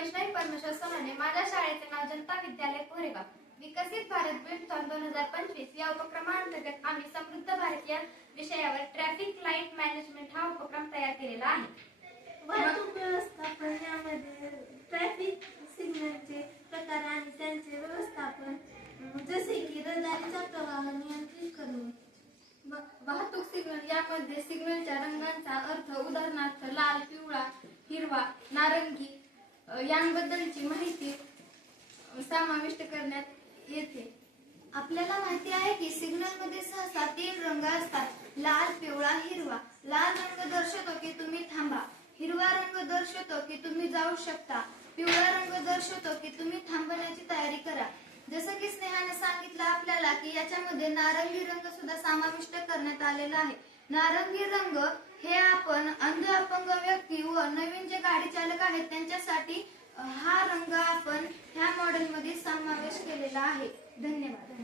वैष्णवी परमेश्वर सोनाने. माझ्या शाळेचे नाव जनता विद्यालय कोरेगाव. विकसित भारत बिल्डथॉन 2025 या उपक्रमांतर्गत आम्ही समृद्ध भारत या विषयावर ट्रॅफिक लाईट मॅनेजमेंट हा उपक्रम तयार केलेला आहे. वाहतूक व्यवस्थापन यामध्ये ट्रॅफिक सिग्नलचे प्रकार आणि त्यांचे व्यवस्थापन, जसे की रहदारीचा प्रवाह नियंत्रित करणे. वाहतूक सिग्नल यामध्ये सिग्नलच्या रंगांचा अर्थ, उदाहरणार्थ लाल, पिवळा, हिरवा, नारंगी यांबद्दलची माहिती समाविष्ट करण्यात येते. आपल्याला माहिती आहे की सिग्नल मध्ये सहसा 3 रंग असतात: लाल, पिवळा, हिरवा. लाल रंग दर्शवतो की तुम्ही थांबा. हिरवा रंग दर्शवतो की तुम्ही जाऊ शकता. पिवळा रंग दर्शवतो की तुम्ही थांबण्याची तयारी करा. जसं की स्नेहाने सांगितलं आपल्याला की याच्यामध्ये नारंगी रंग सुद्धा समाविष्ट करण्यात आलेला आहे. नारंगी रंग हे आपण अंध, अपंग व्यक्ती व नवीन जे गाडी चालक आहेत त्यांच्यासाठी हा रंग आपण ह्या मॉडेल मध्ये समावेश केलेला आहे. धन्यवाद.